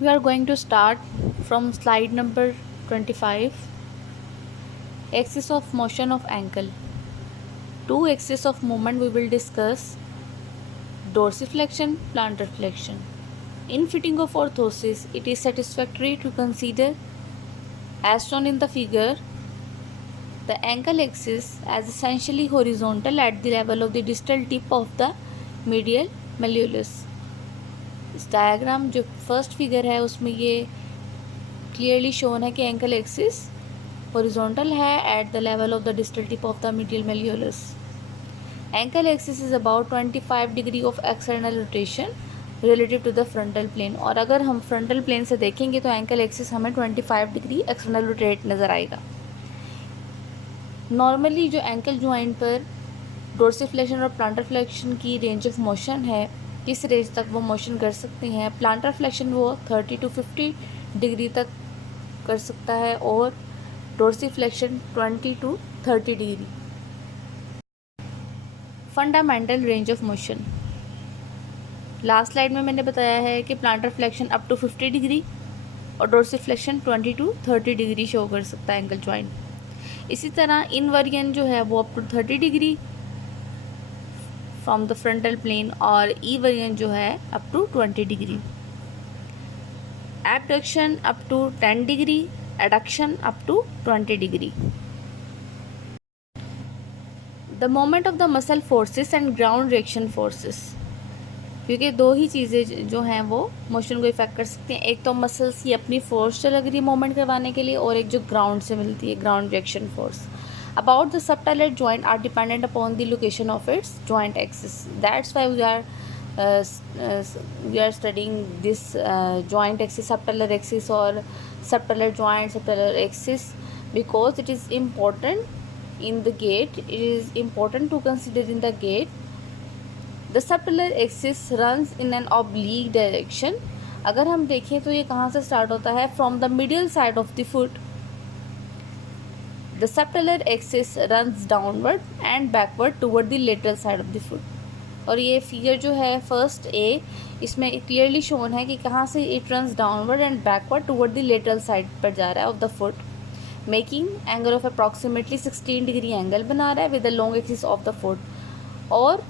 We are going to start from slide number 25. Axis of motion of ankle. Two axes of movement we will discuss: dorsiflexion, plantar flexion. In fitting of orthosis, it is satisfactory to consider, as shown in the figure, the ankle axis as essentially horizontal at the level of the distal tip of the medial malleolus. इस diagram जो first figure है उसमें ये clearly shown है कि ankle axis horizontal है at the level of the distal tip of the medial malleolus. Ankle axis is about 25 degree of external rotation relative to the frontal plane. और अगर हम frontal plane से देखेंगे तो ankle axis हमें 25 degree external rotate नज़र आएगा. Normally जो एंकल ज्वाइंट पर डोर्सिफ्लेक्शन और प्लांटर फ्लेक्शन की रेंज ऑफ मोशन है, किस रेंज तक वो मोशन कर सकते हैं. प्लांटर फ्लेक्शन वो 30 to 50 डिग्री तक कर सकता है और डोर्सिफ्लेक्शन 20 to 30 डिग्री. Fundamental range of motion. Last slide में मैंने बताया है कि plantar flexion up to 50 degree और डोर्सिफ्लेक्शन 20 to 30 डिग्री शो कर सकता है एंकल ज्वाइंट. इसी तरह इनवर्जन जो है वो up to 30 degree from the frontal plane और ई वर्जन जो है up to 20 degree. Abduction up to 10 degree, adduction up to 20 degree. The moment of the muscle forces and ground reaction forces. क्योंकि दो ही चीज़ें जो हैं वो मोशन को इफेक्ट कर सकती हैं. एक तो मसल्स की अपनी फोर्स चल रही है मूवमेंट करवाने के लिए, और एक जो ग्राउंड से मिलती है ground reaction force. About the subtalar joint are dependent upon the location of its joint axis. That's why we are studying this joint axis, subtalar axis or subtalar joint, subtalar axis, because it is important in the gait. It is important to consider in the gait. The subtalar axis runs in an oblique direction. अगर हम देखें तो ये कहाँ से start होता है? From the medial side of the foot. The subtalar axis runs downward and backward toward the lateral side of the foot. और ये फिगर जो है फर्स्ट ए, इसमें क्लियरली शोन है कि कहाँ से it runs downward and backward toward the lateral side पर जा रहा है of the foot, making angle of approximately 16 degree angle बना रहा है with the long axis of the foot, और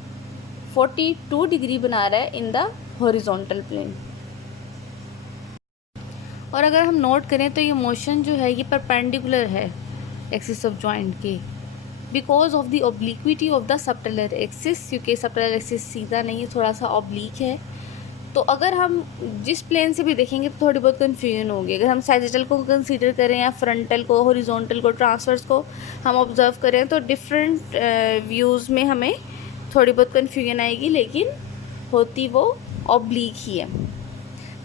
42 डिग्री बना रहा है इन द हॉरिजॉन्टल प्लेन. और अगर हम नोट करें तो ये मोशन जो है ये परपेंडिकुलर है एक्सिस ऑफ जॉइंट के, because of the obliquity of the subtalar axis. क्योंकि सबटेलर एक्सिस सीधा नहीं है, थोड़ा सा ऑब्लिक है. तो अगर हम जिस प्लेन से भी देखेंगे तो थोड़ी बहुत कन्फ्यूजन होगी. अगर हम सैजिटल को कंसीडर करें या फ्रंटल को, हॉरिजॉन्टल को, ट्रांसवर्स को हम ऑब्जर्व करें तो डिफरेंट व्यूज़ में हमें थोड़ी बहुत कन्फ्यूजन आएगी, लेकिन होती वो ऑब्लिक ही है.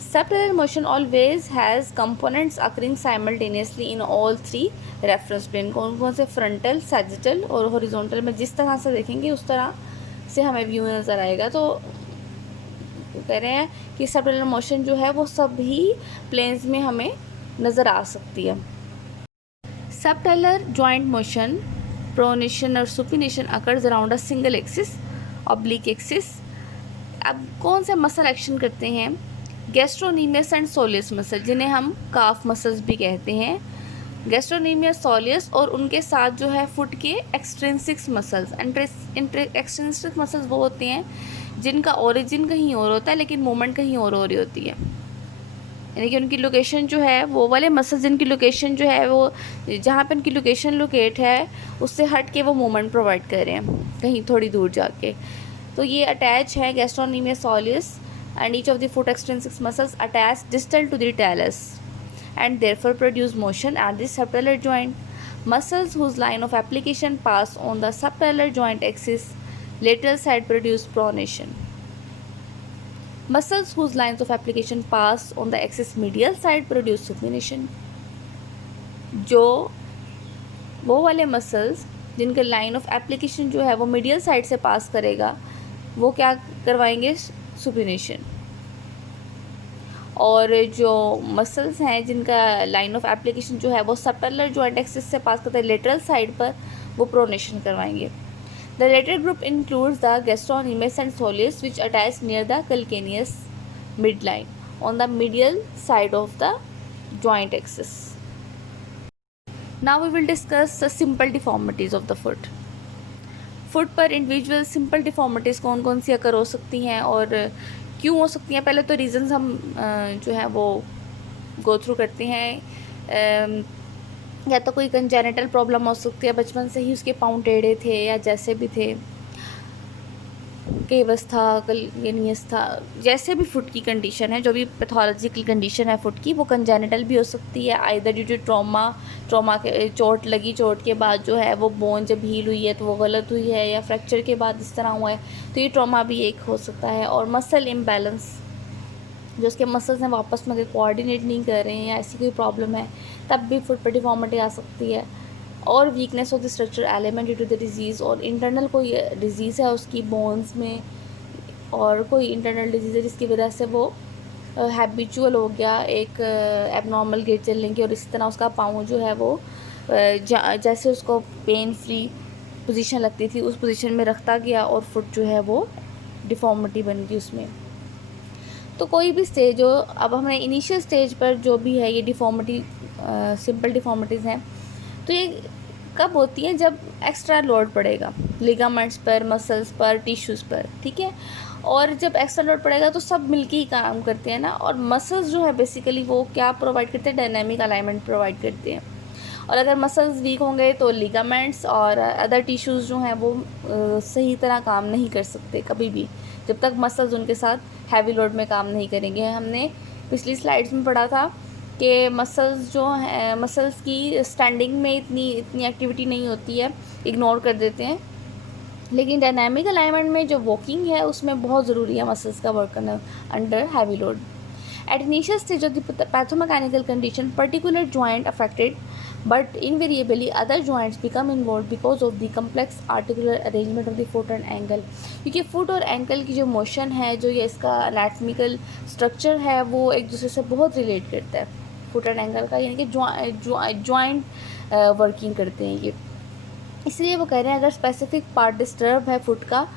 Subtalar motion always has components occurring simultaneously in all three reference plane. कौन कौन से? फ्रंटल, सैजिटल और हॉरिजॉन्टल में जिस तरह से देखेंगे उस तरह से हमें व्यू नज़र आएगा. तो कह रहे हैं कि सबटेलर मोशन जो है वो सभी प्लेन्स में हमें नज़र आ सकती है. सबटेलर जॉइंट मोशन, प्रोनेशन और supination occurs around a single axis, oblique axis. अब कौन से मसल एक्शन करते हैं? गैस्ट्रोनीमियस एंड सोलियस मसल, जिन्हें हम काफ मसल्स भी कहते हैं. गैस्ट्रोनीमियस, सोलियस और उनके साथ जो है फुट के एक्सट्रिंसिक मसल्स. एक्सट्रिंसिक मसल्स वो होते हैं जिनका ओरिजिन कहीं और होता है लेकिन मूवमेंट कहीं और हो रही होती है. यानी कि उनकी लोकेशन जो है, वो वाले मसल्स जिनकी लोकेशन जो है वो जहाँ पे उनकी लोकेशन लोकेट है उससे हट के वो मूवमेंट प्रोवाइड कर रहे हैं कहीं थोड़ी दूर जाके. तो ये अटैच है gastrocnemius, soleus, and each of the foot extrinsic muscles attached distal to the talus and therefore produce motion at the subtalar joint. Muscles whose line of application pass on the subtalar joint axis lateral side produce pronation. Muscles whose lines of application pass on the axis medial side produce supination. जो वो वाले muscles जिनका line of application जो है वो medial side से पास करेगा वो क्या करवाएंगे? सुपिनेशन. और जो मसल्स हैं जिनका लाइन ऑफ एप्लीकेशन जो है वो सबटेलर जॉइंट एक्सिस से पास करते हैं लेटरल साइड पर, वो प्रोनेशन करवाएंगे. The latter group includes the gastrocnemius and soleus which attach near the calcaneus mid line. on the medial side of the joint axis. Now we will discuss the simple deformities of the foot. Foot पर individual simple deformities कौन कौन सी अकर हो सकती हैं और क्यों हो सकती हैं. पहले तो रीज़न्स हम जो है वो गो थ्रू करते हैं. या तो कोई कंजेनिटल प्रॉब्लम हो सकती है, बचपन से ही उसके पाँव टेढ़े थे या जैसे भी थे, केवस था, कलगेनियस था, जैसे भी फुट की कंडीशन है, जो भी पैथोलॉजिकल कंडीशन है फुट की, वो कंजेनिटल भी हो सकती है. आइदर ड्यू टू ट्रॉमा के चोट लगी, चोट के बाद जो है वो बोन जब हील हुई है तो वो गलत हुई है, या फ्रैक्चर के बाद इस तरह हुआ है, तो ये ट्रॉमा भी एक हो सकता है. और मसल इम्बैलेंस, जो उसके मसल्स हैं आपस में कोऑर्डिनेट नहीं कर रहे हैं या ऐसी कोई प्रॉब्लम है, तब भी फुट पर डिफॉर्मिटी आ सकती है. और weakness of the structure element due to the disease, और इंटरनल कोई डिजीज़ है उसकी बोन्स में, और कोई इंटरनल डिजीज़ है जिसकी वजह से वो हैबिचुअल हो गया एक एबनॉर्मल गेट चलने की, और इस तरह उसका पाँव जो है वो जैसे उसको पेन फ्री पोजीशन लगती थी उस पोजीशन में रखता गया और फुट जो है वो डिफॉर्मिटी बन गई उसमें. तो कोई भी स्टेज हो, अब हमें इनिशियल स्टेज पर जो भी है ये डिफॉर्मिटी सिंपल डिफॉर्मिटीज़ हैं, तो ये कब होती है, जब एक्स्ट्रा लोड पड़ेगा लिगामेंट्स पर, मसल्स पर, टिश्यूज़ पर, ठीक है. और जब एक्स्ट्रा लोड पड़ेगा तो सब मिलके ही काम करते हैं ना. और मसल्स जो है बेसिकली वो क्या प्रोवाइड करते हैं, डायनामिक अलाइनमेंट प्रोवाइड करते हैं. और अगर मसल्स वीक होंगे तो लिगामेंट्स और अदर टिश्यूज़ जो हैं वो सही तरह काम नहीं कर सकते कभी भी, जब तक मसल्स उनके साथ हैवी लोड में काम नहीं करेंगे. हमने पिछली स्लाइड्स में पढ़ा था कि मसल्स जो हैं, मसल्स की स्टैंडिंग में इतनी एक्टिविटी नहीं होती है, इग्नोर कर देते हैं, लेकिन डायनामिक अलाइनमेंट में जो वॉकिंग है उसमें बहुत ज़रूरी है मसल्स का वर्क करना under heavy load. At initial stage of the pathomechanical condition, particular joint affected, but invariably other joints become involved because of the complex articular arrangement of the foot and ankle. क्योंकि foot और ankle की जो motion है, जो ये इसका anatomical structure है, वो एक दूसरे से बहुत रिलेट करता है फुट एंड एंकल का, यानी कि जॉइंट वर्किंग करते हैं ये. इसलिए वो कह रहे हैं अगर स्पेसिफिक पार्ट डिस्टर्ब है फुट का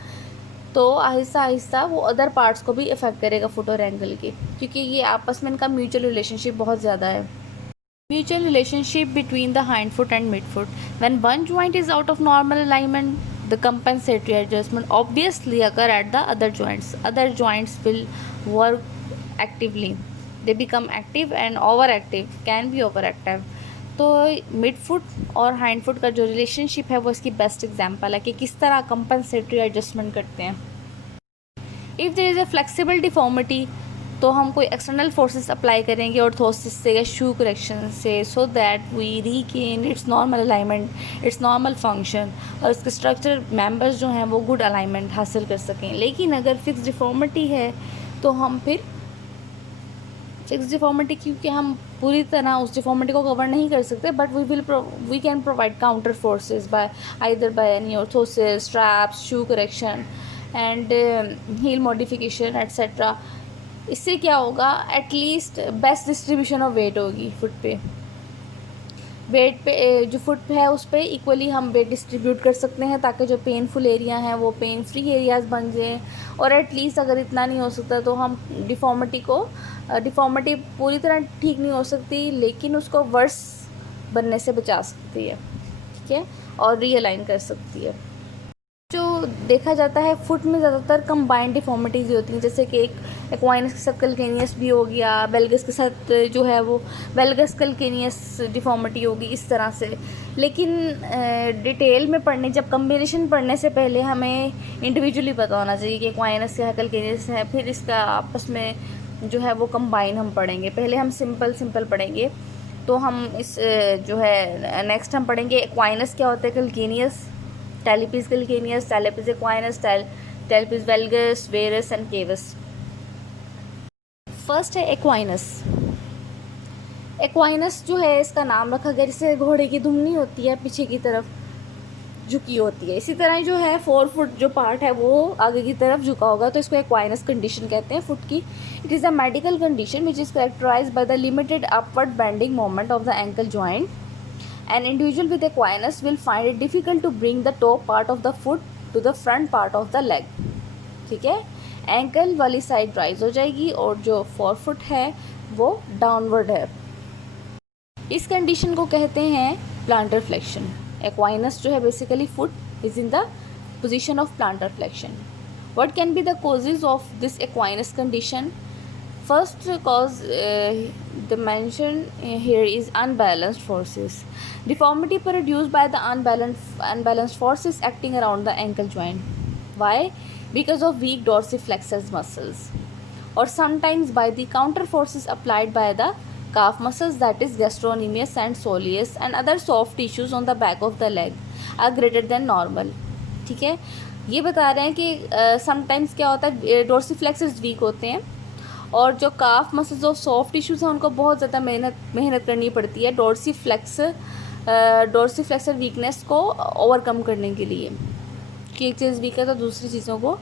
तो आहिस्ता आहिस्ता वो अदर पार्ट्स को भी इफ़ेक्ट करेगा फुट और एंकल के, क्योंकि ये आपस में इनका म्यूचुअल रिलेशनशिप बहुत ज़्यादा है. Mutual relationship between the hind foot and mid foot. When one joint is out of normal alignment, the compensatory adjustment obviously occur at the other joints. Other joints will work actively, they become active and over active, can be over active. तो mid foot और hind foot का जो relationship है वो इसकी best example है कि किस तरह कंपनसेटरी एडजस्टमेंट करते हैं. If there is a flexible deformity, तो हम कोई एक्सटर्नल फोर्सेस अप्लाई करेंगे ऑर्थोसिस से या शू करेक्शन से, so that we regain its normal alignment, its normal function, और इसके स्ट्रक्चर मेंबर्स जो हैं वो गुड अलाइनमेंट हासिल कर सकें. लेकिन अगर फिक्स डिफॉर्मिटी है तो हम फिर फिक्स डिफॉर्मिटी, क्योंकि हम पूरी तरह उस डिफॉर्मिटी को कवर नहीं कर सकते, but we can provide counter forces by either by any orthosis, straps, shoe correction and heel modification etcetera. इससे क्या होगा, at least best distribution of weight होगी फुट पे. वेट पे जो फुट पे है उस पर इक्वली हम वेट डिस्ट्रीब्यूट कर सकते हैं, ताकि जो पेनफुल एरिया हैं वो पेन फ्री एरियाज़ बन जाएँ. और एटलीस्ट अगर इतना नहीं हो सकता तो हम डिफॉर्मिटी पूरी तरह ठीक नहीं हो सकती, लेकिन उसको वर्स बनने से बचा सकती है, ठीक है, और रीअलाइन कर सकती है. जो देखा जाता है फुट में ज़्यादातर कंबाइंड डिफॉर्मिटीज़ होती हैं, जैसे कि एक एक्वाइनस के साथ कलकेनियस भी हो गया, वेल्गस के साथ जो है वो वेल्गस कलकेनियस डिफॉर्मिटी होगी, इस तरह से. लेकिन डिटेल में पढ़ने, जब कम्बिनेशन पढ़ने से पहले हमें इंडिविजुअली पता होना चाहिए कि एक्वाइनस क्या है, कलकेनियस है, फिर इसका आपस में जो है वो कंबाइन हम पढ़ेंगे. पहले हम सिंपल पढ़ेंगे, तो हम इस जो है नेक्स्ट हम पढ़ेंगे एक्वाइनस क्या होता है, कलकेनियस, टेलिपिस कलकेनियस, टेलिपिस एक्वाइनस, टेलिपिस वेल्गस, वेरस एंड केवस. फर्स्ट है एक्वाइनस. एक्वाइनस जो है इसका नाम रखा गया, जैसे घोड़े की दुमनी होती है पीछे की तरफ झुकी होती है, इसी तरह जो है 4 फुट जो पार्ट है वो आगे की तरफ झुका होगा, तो इसको एक्वाइनस कंडीशन कहते हैं फुट की. It is a medical condition which is characterized by the limited upward bending moment of the ankle joint. An individual with equinus will find it difficult to bring the toe part of the foot to the front part of the leg. ठीक है. Ankle वाली side rise हो जाएगी और जो फोरफुट है वो downward है। इस कंडीशन को कहते हैं प्लांटर फ्लेक्शन। एक्वाइनस जो है basically foot is in the position of plantar flexion. What can be the causes of this equinus condition? First cause the mentioned here is unbalanced forces. Deformity produced by the unbalanced forces acting around the ankle joint. Why? Because of weak dorsiflexor muscles, or sometimes by the counter forces applied by the calf muscles, that is gastrocnemius and soleus, and other soft tissues on the back of the leg are greater than normal. ठीक है, ये बता रहे हैं कि sometimes क्या होता है, डोर्सीफ्लेक्सर्स वीक होते हैं और जो काफ मसल्स और सॉफ्ट टिश्यूज़ हैं उनको बहुत ज़्यादा मेहनत करनी पड़ती है डोर्सीफ्लेक्सर वीकनेस को ओवरकम करने के लिए कि एक चीज़ वीक है तो दूसरी चीज़ों को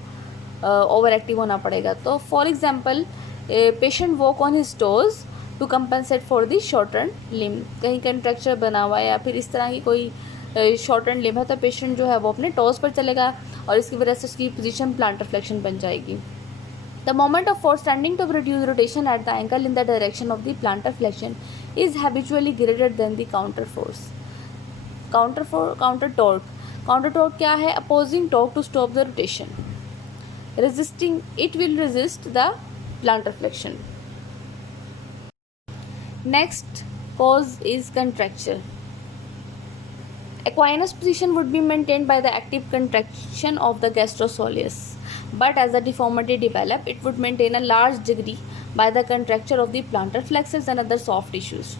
ओवर एक्टिव होना पड़ेगा। तो for example patient walk on his toes to compensate for the shorten limb, कहीं कंट्रैक्चर बना हुआ है या फिर इस तरह की कोई शॉर्टन लिम्ब है तो पेशेंट जो है वो अपने टोज पर चलेगा और इसकी वजह से उसकी पोजीशन प्लांटर फ्लेक्शन बन जाएगी। The moment of force standing to produce rotation at the ankle in the direction of the plantar flexion is habitually greater than the counter force. Counter torque क्या है? Opposing torque to stop the rotation, resisting it will resist the plantar flexion. Next cause is contracture. Equinus position would be maintained by the active contraction of the gastrosoleus, but as the deformity develop, it would maintain a large degree by the contracture of the plantar flexors and other soft tissues.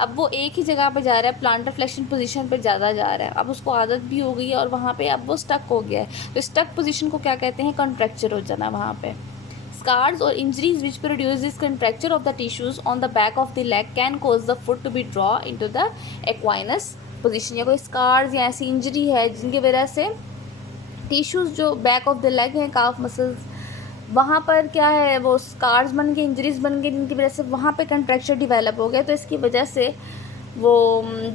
अब वो एक ही जगह पे जा रहा है, planter flexion position पे ज़्यादा जा रहा है, अब उसको आदत भी हो गई है और वहाँ पे अब वो स्टक हो गया है। तो स्टक पोजीशन को क्या कहते हैं? कॉन्ट्रैक्चर हो जाना वहाँ पे। Scars or injuries which produce this contracture of the tissues on the back of the leg can cause the foot to be draw into the equinus position। या कोई स्कार्स या ऐसी इंजरी है जिनकी वजह से टिश्यूज़ जो बैक ऑफ द लेग हैं, काफ मसल्स, वहाँ पर क्या है वो स्कार्स बन के, इंजरीज बन गई जिनकी वजह से वहाँ पे कंट्रैक्चर डिवेलप हो गया। तो इसकी वजह से वो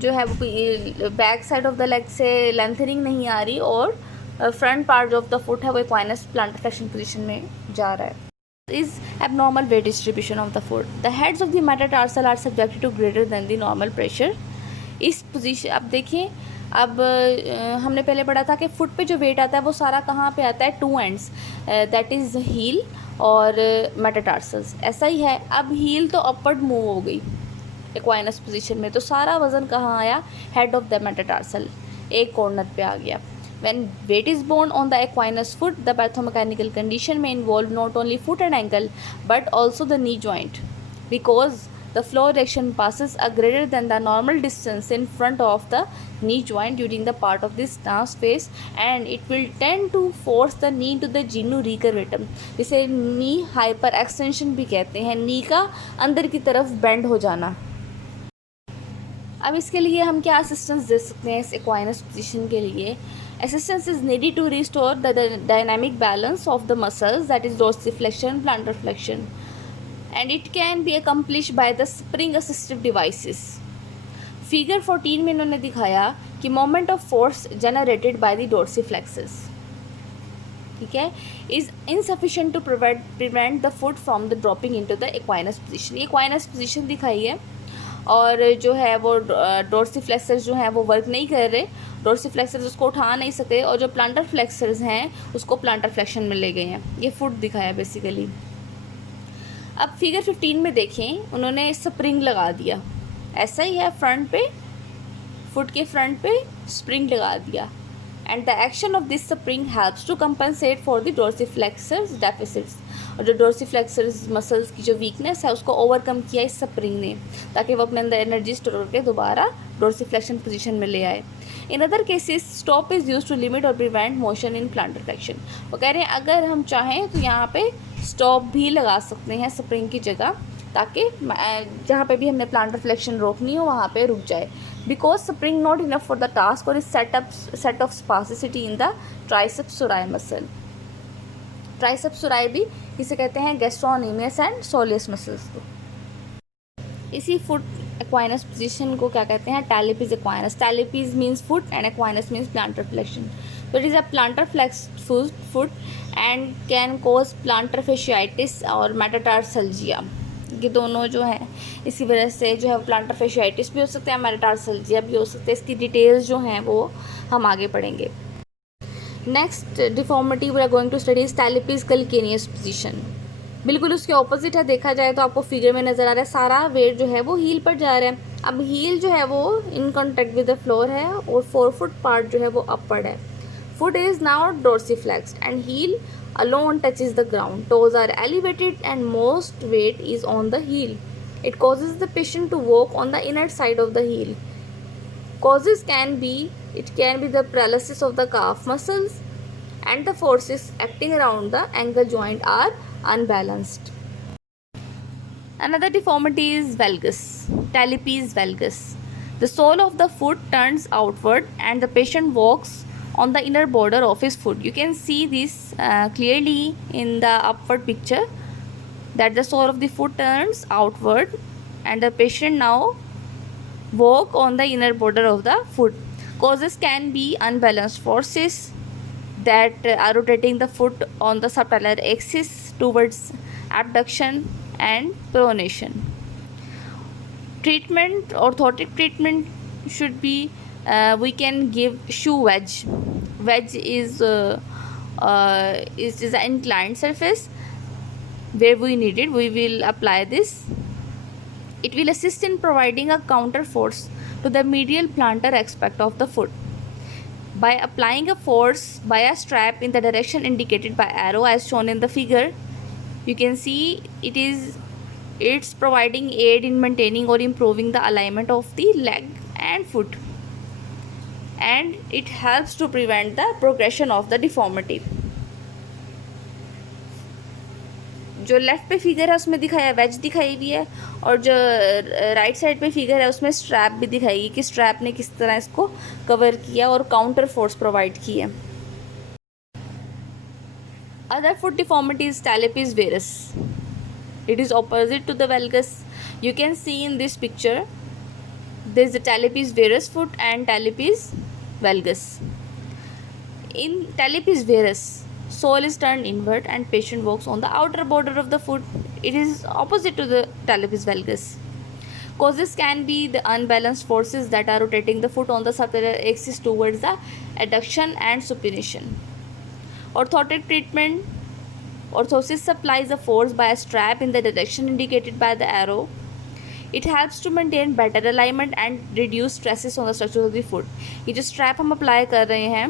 जो है वो back side of the leg से लेंथनिंग नहीं आ रही और front part of the foot है वो इक्वाइनस प्लांटर फ्लेक्शन पोजीशन में जा रहा है। Is abnormal weight distribution of the foot. The heads of the metatarsal are subjected to greater than the normal pressure. इस पोजीशन अब देखिए, अब हमने पहले पढ़ा था कि फुट पे जो वेट आता है वो सारा कहाँ पे आता है? Two ends, that is heel और मेटाटार्सल्स। ऐसा ही है, अब हील तो अपवर्ड मूव हो गई इक्वाइनस पोजीशन में, तो सारा वज़न कहाँ आया? हेड ऑफ द मेटाटार्सल, एक कॉर्नर पे आ गया। When weight is borne on the equinus foot, the pathomechanical condition may involve not only foot and ankle but also the knee joint, because the flow direction passes a greater than the normal distance in front of the knee joint during the part of this stance phase, and it will tend to force the knee to the genu recurvatum, जिसे knee hyperextension भी कहते हैं, नी का अंदर की तरफ bend हो जाना। अब इसके लिए हम क्या असिस्टेंस दे सकते हैं इस इक्वाइनस पोजीशन के लिए? Assistance is needed to restore the dynamic balance of the muscles, that is dorsiflexion, plantar flexion, and it can be accomplished by the spring assistive devices. Figure 14 में इन्होंने दिखाया कि moment of force generated by the dorsiflexors, ठीक है, is insufficient to prevent the foot from the dropping into the equinus position. ये equinus position दिखाई है और जो है वो डोर्सीफ्लेक्सर्स जो हैं वो वर्क नहीं कर रहे, डोर्सीफ्लेक्सर्स उसको उठा नहीं सके और जो प्लांटर फ्लेक्सर्स हैं उसको प्लांटर फ्लेक्शन में ले गए हैं। ये फुट दिखाया बेसिकली। अब फिगर 15 में देखें, उन्होंने स्प्रिंग लगा दिया, ऐसा ही है, फ्रंट पे, फुट के फ्रंट पे स्प्रिंग लगा दिया, and the action of this spring helps to compensate for the dorsiflexors deficits. और जो डोर्सीफ्लेक्सर्स मसल्स की जो वीकनेस है उसको ओवरकम किया इस स्प्रिंग ने, ताकि वो अपने अंदर एनर्जी स्टोर करके दोबारा डोर्सीफ्लेक्शन पोजीशन में ले आए। In other cases stop is use to limit or prevent motion in plantar flexion. वो कह रहे हैं अगर हम चाहें तो यहाँ पे स्टॉप भी लगा सकते हैं स्प्रिंग की जगह, ताकि जहाँ पे भी हमने प्लांटर फ्लेक्शन रोकनी हो वहाँ पे रुक जाए। Because spring not enough for the task or is set of spasticity in the triceps surae muscle. Triceps surae भी इसे कहते हैं गैस्ट्रोनोमियस एंड सोलियस मसल्स को। इसी फुट इक्वाइनस पोजीशन को क्या कहते हैं? Talipes equinus. Talipes means foot and equinus means plantar flexion. So it is a plantar flexed foot and can cause plantar fasciitis और metatarsалgia. ये दोनों जो है इसी वजह से जो है प्लांटर फेशियाइटिस भी हो सकता है, मेटाटार्सल्जिया भी हो सकता है. इसकी डिटेल्स जो हैं वो हम आगे पढ़ेंगे. Next deformity we are going to study is talipes calcaneus position. बिल्कुल उसके ऑपोजिट है. देखा जाए तो आपको फिगर में नज़र आ रहा है सारा वेट जो है वो हील पर जा रहा है. अब हील जो है वो in contact with the floor है और 4 फुट पार्ट जो है वो अपवर्ड है. Foot is now dorsiflexed and heel alone touches the ground. Toes are elevated and most weight is on the heel. It causes the patient to walk on the inner side of the heel. Causes can be the paralysis of the calf muscles and the forces acting around the ankle joint are unbalanced. Another deformity is valgus, talipes valgus. The sole of the foot turns outward and the patient walks on the inner border of his foot. You can see this clearly in the upward picture that the sole of the foot turns outward and the patient now walk on the inner border of the foot. Causes can be unbalanced forces that are rotating the foot on the subtalar axis towards abduction and pronation. Treatment, orthotic treatment should be we can give shoe wedge. Wedge is an inclined surface where we need it. We will apply this. It will assist in providing a counter force to the medial plantar aspect of the foot. By applying a force by a strap in the direction indicated by arrow as shown in the figure, you can see it's providing aid in maintaining or improving the alignment of the leg and foot. And it helps to prevent the progression of the deformity. जो left पे figure है उसमें दिखाया veg दिखाई हुई है और जो राइट साइड पे फिगर है उसमें स्ट्रैप भी दिखाई कि स्ट्रैप ने किस तरह इसको कवर किया और काउंटर फोर्स प्रोवाइड की है. Other foot deformity is talipes varus. It is opposite to the valgus. You can see in this picture there is the talipes varus foot and talipes valgus. In talipes varus, sole is turned inward and patient walks on the outer border of the foot. It is opposite to the talipes valgus. Causes can be the unbalanced forces that are rotating the foot on the subtalar axis towards the adduction and supination. Orthotic treatment. Orthosis supplies a force by a strap in the direction indicated by the arrow. It helps to maintain better alignment and reduce stresses on the structure of the foot. ये जो strap हम apply कर रहे हैं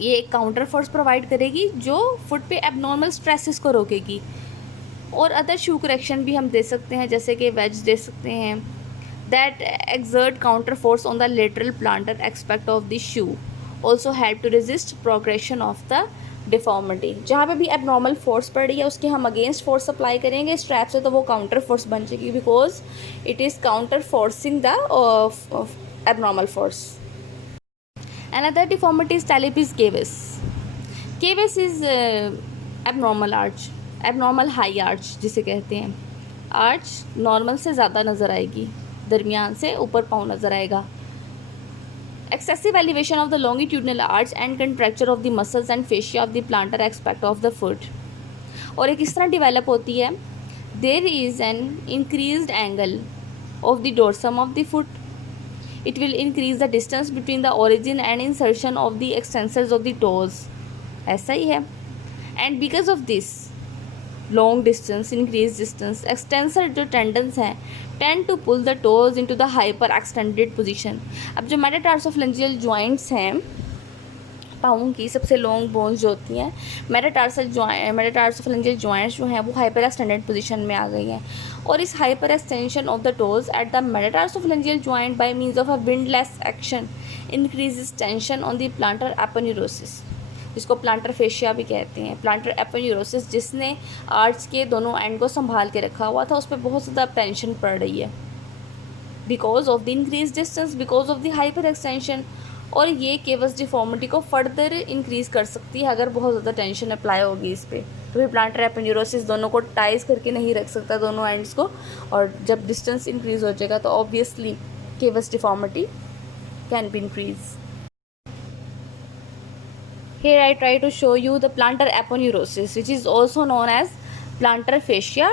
ये एक counter force provide करेगी जो फुट पे एबनॉर्मल स्ट्रेसेस को रोकेगी. और अदर शू करेक्शन भी हम दे सकते हैं जैसे कि वेज दे सकते हैं that exert counter force on the lateral plantar aspect of the shoe. Also help to resist progression of the deformity. जहाँ पे भी एबनॉर्मल फोर्स पड़ रही है उसके हम अगेंस्ट फोर्स अप्लाई करेंगे स्ट्रैप से तो वो काउंटर फोर्स बन जाएगी because it is counter forcing the abnormal force. Another deformity is talipes cavus. Cavus is abnormal arch, abnormal high arch जिसे कहते हैं. आर्च नॉर्मल से ज़्यादा नज़र आएगी, दरमियान से ऊपर पाँव नज़र आएगा. Excessive elevation of the longitudinal arch and contracture of the muscles and fascia of the plantar aspect of the foot. और एक इस तरह develop होती है there is an increased angle of the dorsum of the foot. It will increase the distance between the origin and insertion of the extensors of the toes. ऐसा ही है. And because of this long distance, increased distance, extensor जो tendons हैं tend to pull the toes into the hyper extended position. अब जो metatarsophalangeal joints हैं पाँव की सबसे लॉन्ग बोन्स जो होती हैं मेटाटार्सोफेरेंजियल जॉइंट्स जो हैं वो हाइपर एक्सटेंडेड पोजीशन में आ गई हैं. और इस hyper extension of the toes at the metatarsophalangeal joint by means of a windlass action increases tension on the plantar aponeurosis जिसको प्लांटर फेशिया भी कहते हैं. प्लांटर एपोन्यूरोसिस जिसने आर्च के दोनों एंड को संभाल के रखा हुआ था उस पर बहुत ज़्यादा टेंशन पड़ रही है because of the increase distance, because of the hyper extension. और ये केवस डिफॉर्मिटी को फर्दर इंक्रीज़ कर सकती है अगर बहुत ज़्यादा टेंशन अप्लाई होगी इस पर. तो फिर प्लांटर एपोन्यूरोसिस दोनों को टाइज करके नहीं रख सकता दोनों एंड्स को, और जब डिस्टेंस इंक्रीज़ हो जाएगा तो obviously cavus deformity can be increase. Here I try to show you the plantar aponeurosis, which is also known as plantar fascia.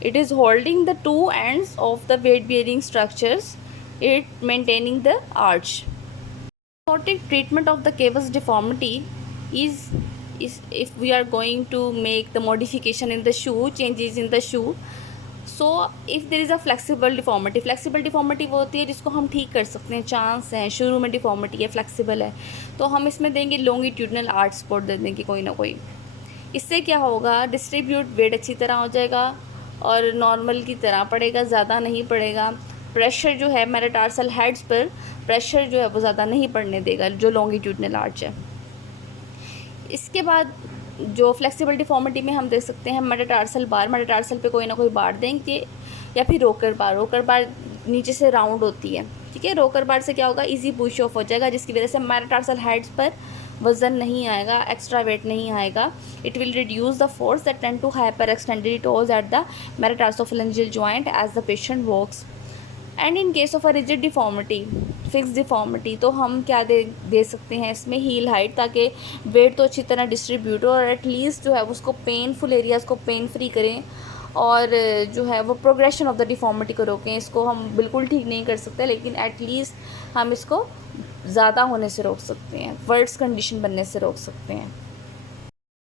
It is holding the two ends of the weight bearing structures, it maintaining the arch. Orthotic treatment of the cavus deformity is if we are going to make the modification in the shoe, changes in the shoe. So if there is a flexible deformity वो होती है जिसको हम ठीक कर सकते हैं, chance हैं, शुरू में डिफॉर्मिटी है, फ्लेक्सिबल है, तो हम इसमें देंगे लॉन्गिट्यूडनल आर्च सपोर्ट दे देंगे कोई ना कोई। इससे क्या होगा, डिस्ट्रीब्यूट वेट अच्छी तरह हो जाएगा और नॉर्मल की तरह पड़ेगा, ज़्यादा नहीं पड़ेगा। प्रेशर जो है मेटाटार्सल हेड्स पर प्रेशर जो है वो ज़्यादा नहीं पड़ने देगा जो लॉन्गिट्यूडनल आर्च है। इसके बाद जो फ्लेक्सिबल डिफॉर्मिटी में हम देख सकते हैं मेटाटार्सल पे कोई ना कोई बार देंगे या फिर रोकर बार नीचे से राउंड होती है, ठीक है। रोकर बार से क्या होगा, इजी पुश ऑफ हो जाएगा, जिसकी वजह से मेटाटार्सल हेड्स पर वजन नहीं आएगा, एक्स्ट्रा वेट नहीं आएगा। It will reduce the force that tend to hyper extended toes at the metatarsophalangeal joint as the patient walks. And in case of a rigid deformity, fix deformity, तो हम क्या दे सकते हैं इसमें हील हाइट, ताकि wait तो अच्छी तरह डिस्ट्रीब्यूट हो और एटलीस्ट जो है उसको पेनफुल एरियाज़ को पेन फ्री करें और जो है वो प्रोग्रेशन ऑफ द डिफॉर्मिटी को रोकें। इसको हम बिल्कुल ठीक नहीं कर सकते, लेकिन एटलीस्ट हम इसको ज़्यादा होने से रोक सकते हैं, वर्स्ट कंडीशन बनने से रोक सकते हैं।